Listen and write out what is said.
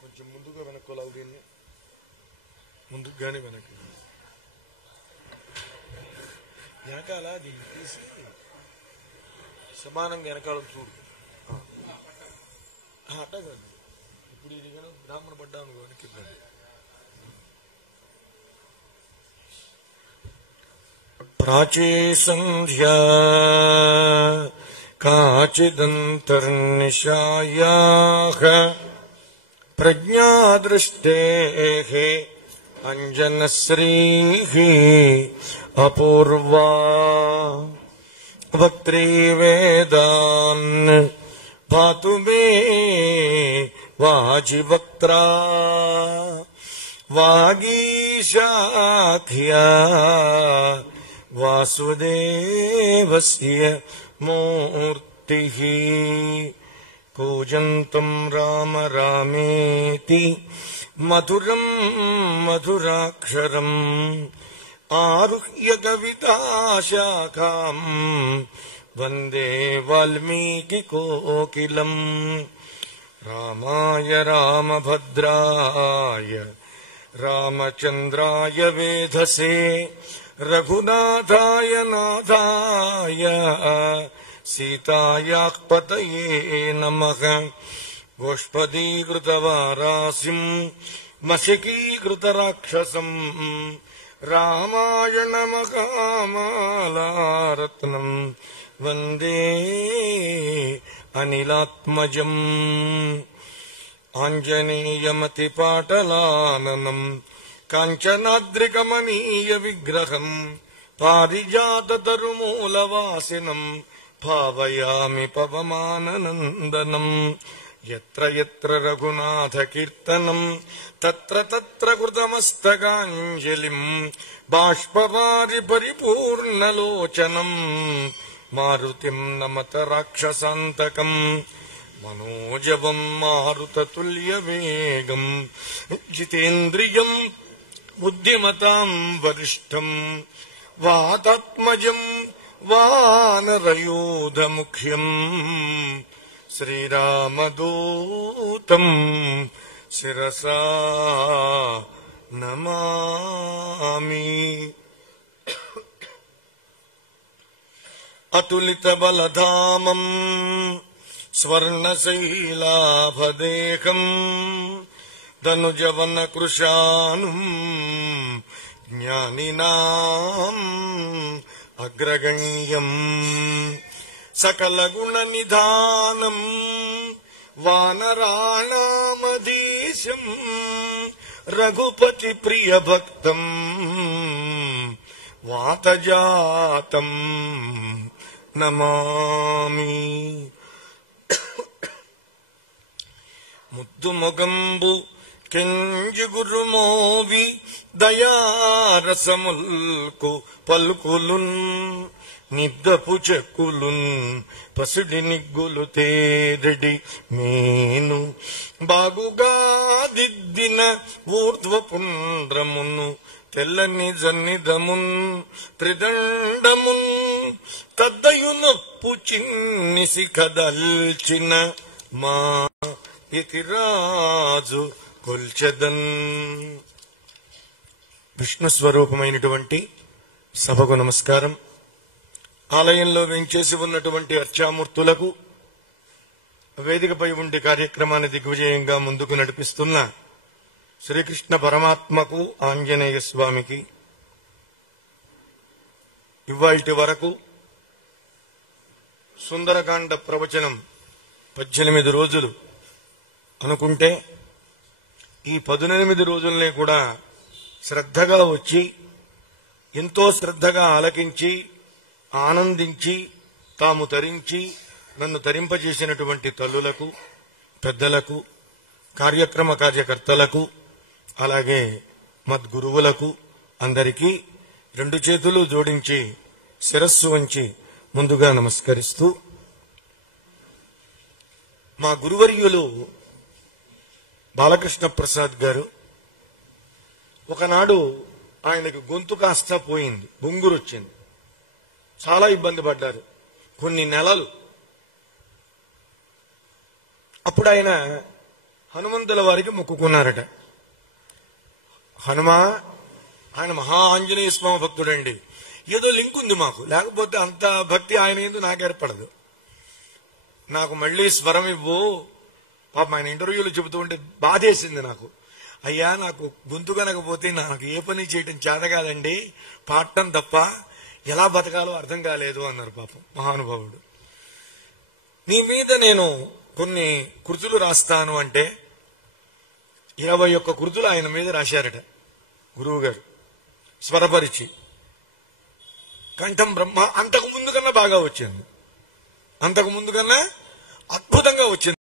కొంచెం ముందుగా వెనక్కోలావు, దీన్ని ముందుకు కానీ వెనక్కి వెనకాల దీన్ని తీసి సమానంగా వెనకాల చూడు. అట్లా కాదు, ఇప్పుడు ఇది కానీ బ్రాహ్మణ పడ్డాను వెనక్కి ఇబ్బంది. ప్రాచీ సంధ్యా కాచిదంతర్నిశాయాః ప్రజ్ఞాదృష్టేః అంజనశ్రీః అపూర్వా వక్త్రీ వేదాన్ భాతు మే వాజివక్త్రా వాగీశాఖ్యా వాసుదేవస్య మూర్తిః కూజంతం రామ రామేతి మధురం మధురాక్షరం ఆరుహ్య కవితాశాఖాం వందే వాల్మీకి కోకిలం. రామాయ రామభద్రాయ రామచంద్రాయ వేధసే రఘునాథాయ నాథాయ సీతాయాః పతయే నమః. గోష్పదీకృతవారాసిం మశకీకృతరాక్షసం రామాయణమకామాలారత్నం వందే అనిలాత్మజం. ఆంజనేయమతిపాటలాననం కాంచనాద్రికమనీయ విగ్రహం పారిజాతతరుమూలవాసినం భావయామి పవమాననందనం. యత్ర యత్ర రఘునాథ కీర్తనం తత్ర తత్ర కృతమస్తకాంజలిం బాష్పవారి పరిపూర్ణలోచనం మారుతిం నమత రాక్షసాంతకం. మనోజవం మారుతతుల్యవేగం జితేంద్రియం బుద్ధిమతాం వరిష్టం వాతాత్మజం వానరయూధముఖ్యం శ్రీరామదూతం శిరసా నమామి. అతులిత బలధామం స్వర్ణశైలాభదేహం ధనుజవన కృశానుం జ్ఞానినాం అగ్రగణ్యం సకల గుణ నిధానం వానరాణామధీశం రఘుపతి ప్రియ భక్తం వాతజాతం నమామి. ముద్దుమొగంబు కెంజుగురుమోవి దయారసముల్కు పలుకులున్ నిద్దపు చెక్కులున్ పసిడి నిగ్గులు తేరడి మేను బాగుగా దిద్దిన ఊర్ధ్వపుండ్రమును తెల్లని జన్నిదమున్ త్రిదండమున్ తద్దయు నొప్పు చిన్నిసి కదల్చిన మా ఇతిరాజు కొల్చెదన్. విష్ణు స్వరూపమైనటువంటి సభకు నమస్కారం. ఆలయంలో వెంచేసి ఉన్నటువంటి అర్చామూర్తులకు, వేదికపై ఉండి కార్యక్రమాన్ని దిగ్విజయంగా ముందుకు నడిపిస్తున్న శ్రీకృష్ణ పరమాత్మకు, ఆంజనేయ స్వామికి ఇవాల్టి వరకు సుందరకాండ ప్రవచనం 18 రోజులు అనుకుంటే, ఈ 18 రోజుల్నే కూడా శ్రద్ధగా వచ్చి ఎంతో శ్రద్ధగా ఆలకించి ఆనందించి తాము తరించి నన్ను తరింపజేసినటువంటి తల్లులకు, పెద్దలకు, కార్యక్రమ కార్యకర్తలకు, అలాగే మద్గురువులకు అందరికీ 2 చేతులు జోడించి శిరస్సు వంచి ముందుగా నమస్కరిస్తూ, మా గురువర్యులు బాలకృష్ణ ప్రసాద్ గారు ఒకనాడు ఆయనకు గొంతు కాస్త పోయింది, బొంగురు వచ్చింది, చాలా ఇబ్బంది పడ్డారు. కొన్ని నెలలు అప్పుడు ఆయన హనుమంతుల వారికి మొక్కుకున్నారట. హనుమా, ఆయన మహా ఆంజనేయ స్వామి భక్తుడండి. ఏదో లింక్ ఉంది మాకు, లేకపోతే అంత భక్తి ఆయన ఏందో నాకు ఏర్పడదు. నాకు మళ్ళీ స్వరం ఇవ్వు. పాపం ఆయన ఇంటర్వ్యూలు చెబుతూ ఉంటే బాధేసింది నాకు. అయ్యా, నాకు గొంతు కనకపోతే నాకు ఏ పని చేయటం చేత కాదండి, పాడటం తప్ప ఎలా బతకాలో అర్థం కాలేదు అన్నారు పాపం మహానుభావుడు. నీ మీద నేను కొన్ని కృతులు రాస్తాను అంటే 21 కృతులు ఆయన మీద రాశారట గురువు గారు, స్వరపరిచి. కంఠం బ్రహ్మ అంతకు ముందు కన్నా బాగా వచ్చింది, అంతకు ముందు కన్నా అద్భుతంగా వచ్చింది.